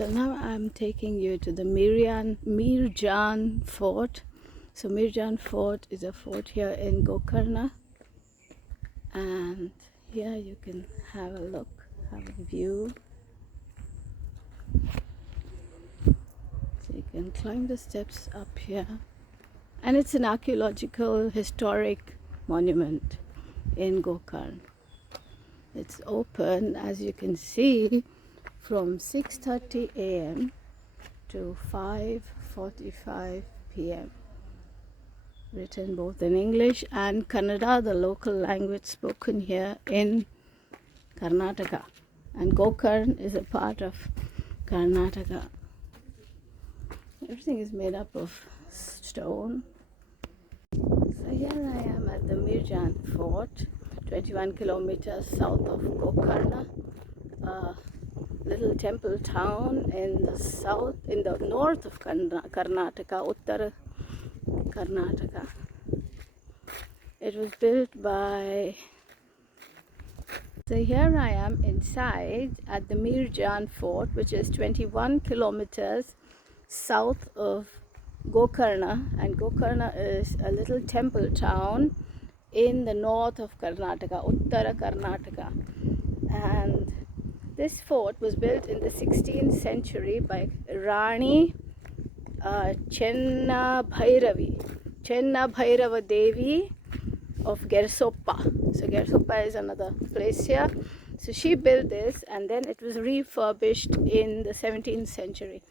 So now I'm taking you to the Mirjan Fort. So Mirjan Fort is a fort here in Gokarna, and here you can have a look, have a view. So you can climb the steps up here, and it's an archaeological historic monument in Gokarna. It's open, as you can see, from 6:30 a.m. to 5:45 p.m. Written both in English and Kannada, the local language spoken here in Karnataka. And Gokarna is a part of Karnataka. Everything is made up of stone. So here I am at the Mirjan Fort, 21 kilometers south of Gokarna, a little temple town in the north of Karnataka, Uttara Karnataka. It was built by... So here I am inside at the Mirjan Fort, which is 21 kilometers south of Gokarna, and Gokarna is a little temple town in the north of Karnataka, Uttara Karnataka. And this fort was built in the 16th century by Rani Chenna Bhairava Devi of Gersoppa. So Gersoppa is another place here. So she built this, and then it was refurbished in the 17th century.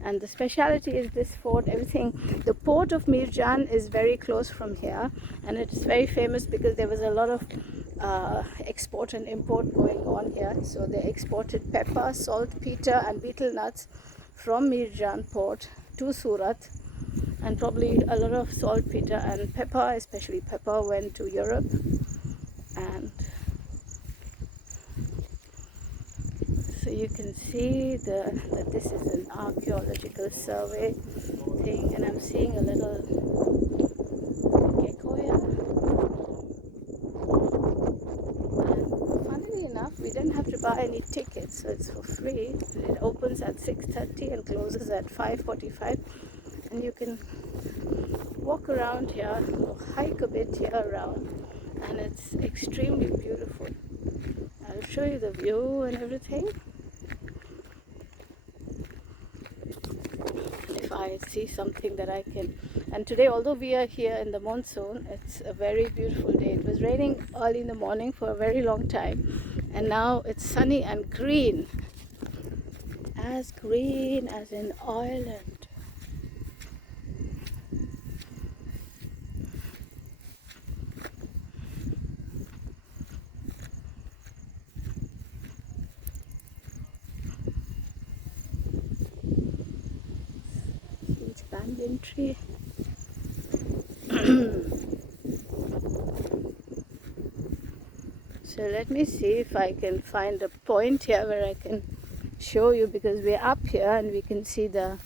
And the speciality is this fort, everything. The port of Mirjan is very close from here, and it's very famous because there was a lot of export and import going on here. So they exported pepper, saltpeter, and betel nuts from Mirjan port to Surat, and probably a lot of saltpeter and pepper, especially pepper, went to Europe. And so you can see that this is an archaeological survey thing, and I'm seeing a little gecko here. And funnily enough, we didn't have to buy any tickets, so it's for free. It opens at 6:30 and closes at 5:45, and you can walk around here, hike a bit here around, and it's extremely beautiful. I'll show you the view and everything. If I see something that I can. And today, although we are here in the monsoon, it's a very beautiful day. It was raining early in the morning for a very long time, and now it's sunny and green as in Ireland. Huge banyan tree. So let me see if I can find a point here where I can show you, because we're up here and we can see the,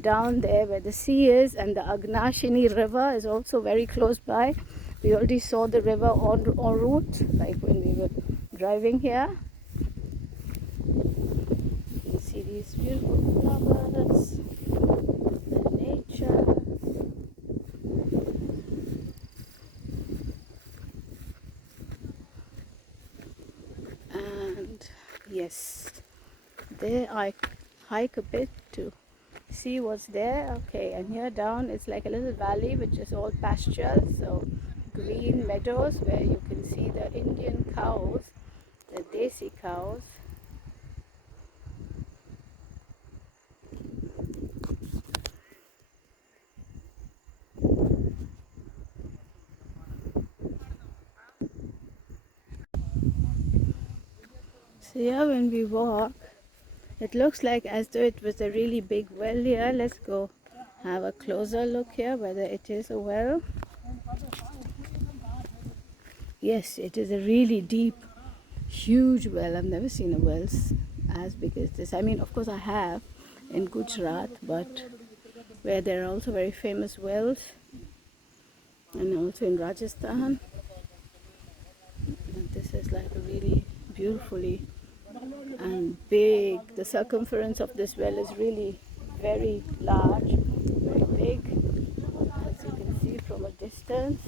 down there where the sea is, and the Agnashini river is also very close by. We already saw the river en route, like when we were driving here. You can see these beautiful flowers, the nature. And yes, there I hike a bit to see what's there. Okay, and here down it's like a little valley which is all pastures, so green meadows where you can see the Indian cows, the desi cows. So yeah, when we walk, it looks like as though it was a really big well here. Let's go have a closer look here whether it is a well. Yes, it is a really deep, huge well. I've never seen a well as big as this. I mean, of course I have in Gujarat, but where there are also very famous wells, and also in Rajasthan. And this is like a really beautifully and big. The circumference of this well is really very large, very big, as you can see from a distance.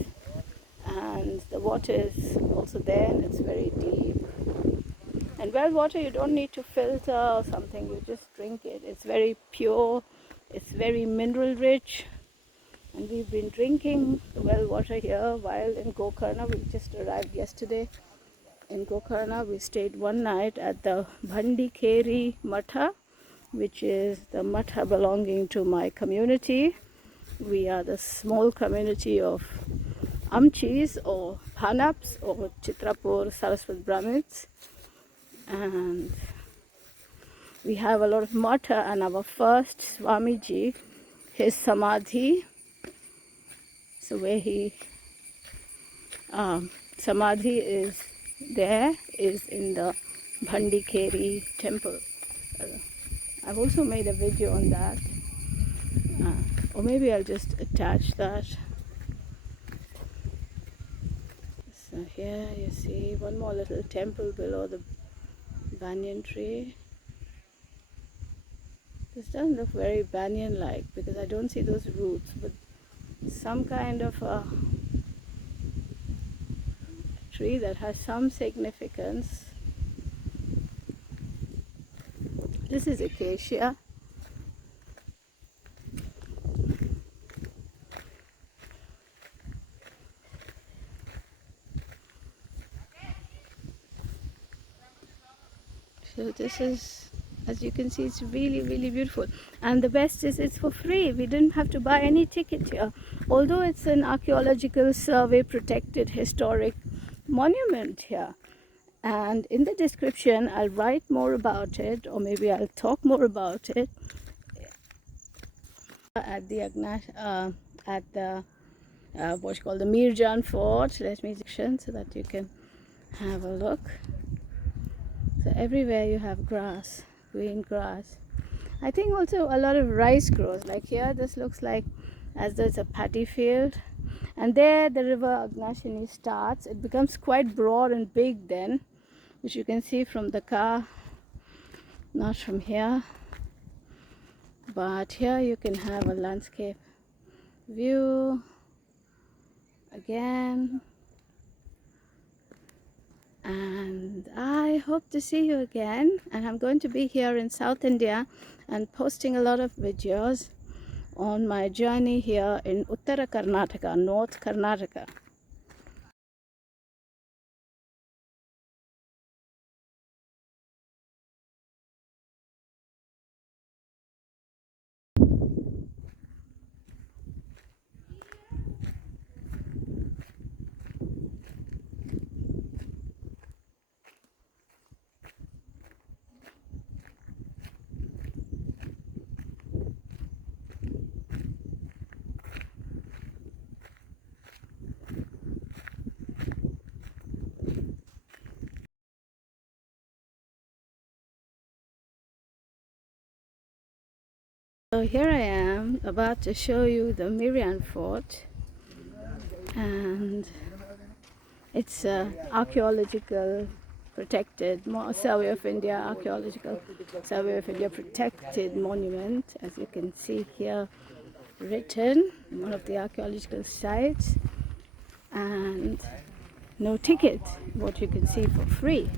And the water is also there, and it's very deep. And well water, you don't need to filter or something, you just drink it. It's very pure, it's very mineral rich. And we've been drinking the well water here while in Gokarna. We just arrived yesterday in Gokarna. We stayed one night at the Bhandikeri Matha, which is the matha belonging to my community. We are the small community of Amchis or Bhanaps or Chitrapur Saraswat Brahmins. And we have a lot of matha, and our first Swamiji, his samadhi, so where he samadhi is there, is in the Bhandikeri temple. I've also made a video on that, or maybe I'll just attach that. So here you see one more little temple below the banyan tree. This doesn't look very banyan-like because I don't see those roots, but some kind of a tree that has some significance. This is acacia. So this is, as you can see, it's really, really beautiful. And the best is it's for free. We didn't have to buy any ticket here. Although it's an archaeological survey protected historic monument here. And in the description, I'll write more about it, or maybe I'll talk more about it at the what's called the Mirjan fort. Let me so that you can have a look. So everywhere you have grass, green grass. I think also a lot of rice grows. Like here, this looks like as though it's a paddy field. And there the river Agnashini starts. It becomes quite broad and big then, which you can see from the car, not from here. But here you can have a landscape view again. And I hope to see you again. And I'm going to be here in South India and posting a lot of videos on my journey here in Uttara Karnataka, North Karnataka. So here I am about to show you the Mirjan fort, and it's archaeological protected Survey of India, Archaeological Survey of India protected monument, as you can see here written, one of the archaeological sites, and no ticket, what you can see for free.